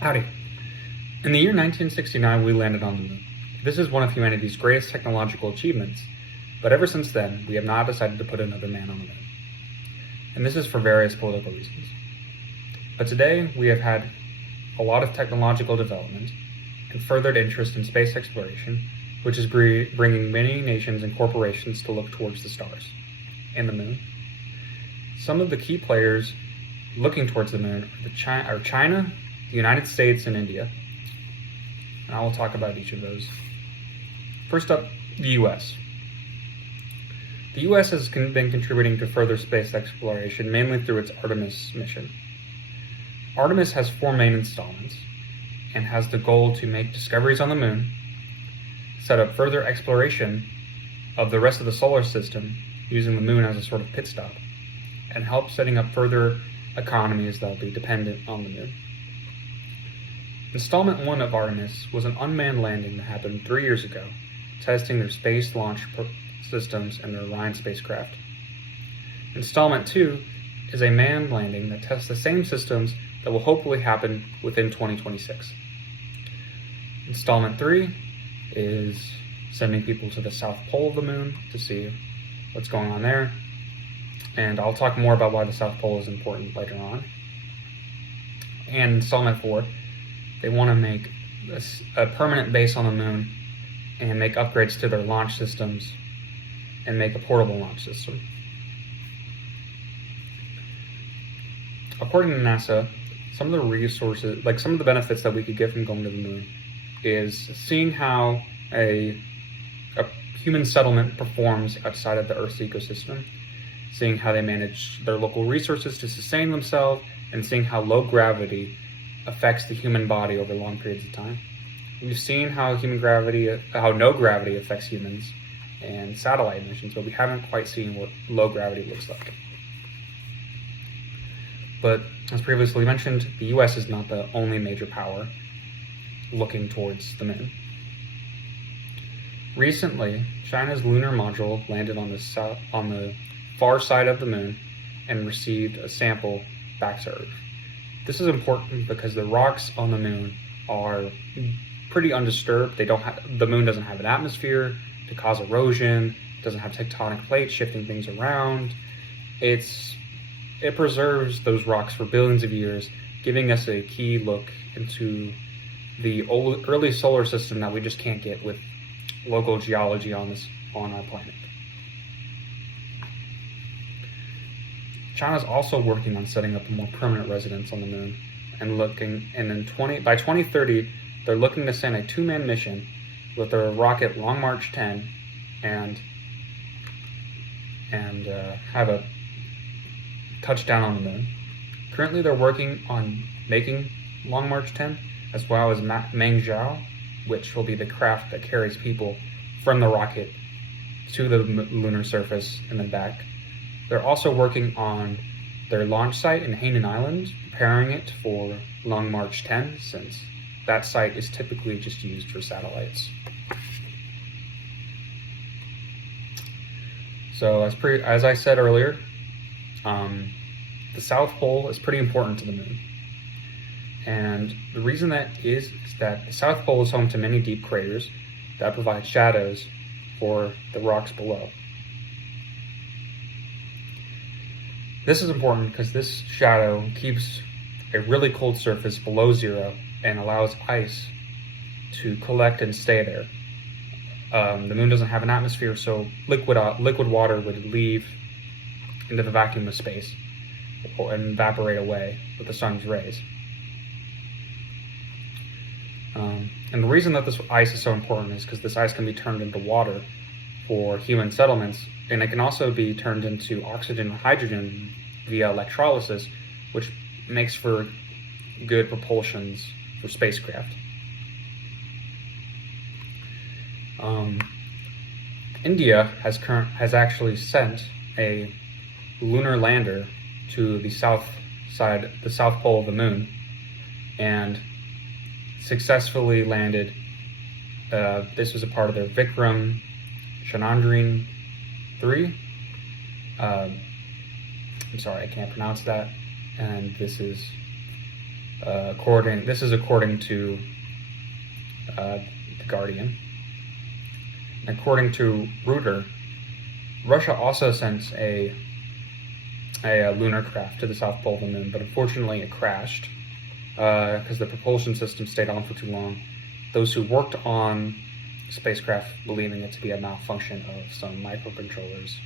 Howdy. In the year 1969, we landed on the moon. This is one of humanity's greatest technological achievements, but ever since then, we have not decided to put another man on the moon. And this is for various political reasons. But today, we have had a lot of technological development and furthered interest in space exploration, which is bringing many nations and corporations to look towards the stars and the moon. Some of the key players looking towards the moon are China, the United States, and India. And I will talk about each of those. First up, the U.S. The U.S. has been contributing to further space exploration, mainly through its Artemis mission. Artemis has 4 main installments and has the goal to make discoveries on the moon, set up further exploration of the rest of the solar system using the moon as a sort of pit stop, and help setting up further economies that will be dependent on the moon. Installment 1 of Artemis was an unmanned landing that happened 3 years ago, testing their space launch systems and their Orion spacecraft. Installment 2 is a manned landing that tests the same systems that will hopefully happen within 2026. Installment 3 is sending people to the South Pole of the moon to see what's going on there. And I'll talk more about why the South Pole is important later on. And Installment 4, they want to make a permanent base on the moon and make upgrades to their launch systems and make a portable launch system. According to NASA, some of the resources, like some of the benefits that we could get from going to the moon is seeing how a human settlement performs outside of the Earth's ecosystem, seeing how they manage their local resources to sustain themselves, and seeing how low gravity affects the human body over long periods of time. We've seen how no gravity affects humans and satellite missions, but we haven't quite seen what low gravity looks like. But as previously mentioned, the US is not the only major power looking towards the moon. Recently, China's lunar module landed on the far side of the moon and received a sample back to Earth. This is important because the rocks on the moon are pretty undisturbed. The moon doesn't have an atmosphere to cause erosion. It doesn't have tectonic plates shifting things around. It preserves those rocks for billions of years, giving us a key look into the early solar system that we just can't get with local geology on our planet. China's also working on setting up a more permanent residence on the moon, by 2030, they're looking to send a 2-man mission with their rocket Long March 10 and have a touchdown on the moon. Currently, they're working on making Long March 10, as well as Mengzhou, which will be the craft that carries people from the rocket to the lunar surface and then back. They're also working on their launch site in Hainan Island, preparing it for Long March 10, since that site is typically just used for satellites. So as I said earlier, the South Pole is pretty important to the moon. And the reason that is that the South Pole is home to many deep craters that provide shadows for the rocks below. This is important because this shadow keeps a really cold surface below zero and allows ice to collect and stay there. The moon doesn't have an atmosphere, so liquid water would leave into the vacuum of space and evaporate away with the sun's rays. And the reason that this ice is so important is because this ice can be turned into water for human settlements, and it can also be turned into oxygen and hydrogen via electrolysis, which makes for good propulsions for spacecraft. India has actually sent a lunar lander to the south pole of the moon, and successfully landed. This was a part of their Vikram Chandrayaan 3. I'm sorry, I can't pronounce that. And this is This is according to The Guardian. According to Reuters, Russia also sent a lunar craft to the South Pole of the Moon, but unfortunately it crashed because the propulsion system stayed on for too long. Those who worked on the spacecraft believing it to be a malfunction of some microcontrollers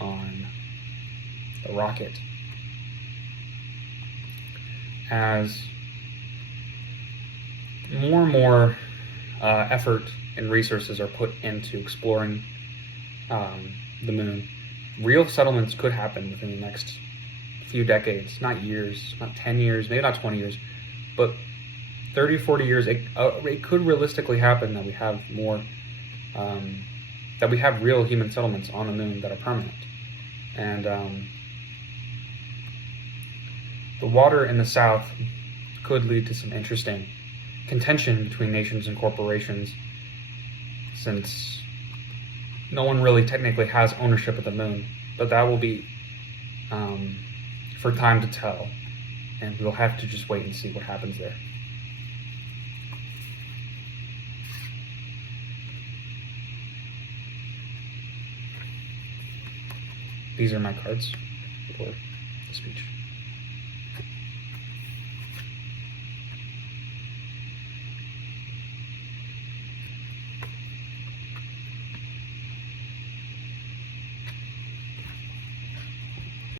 on the rocket. As more and more effort and resources are put into exploring the moon, real settlements could happen within the next few decades, not years, not 10 years, maybe not 20 years, but 30, 40 years. It could realistically happen that we have more, that we have real human settlements on the moon that are permanent. And the water in the south could lead to some interesting contention between nations and corporations, since no one really technically has ownership of the moon, but that will be for time to tell, and we'll have to just wait and see what happens there. These are my cards for the speech.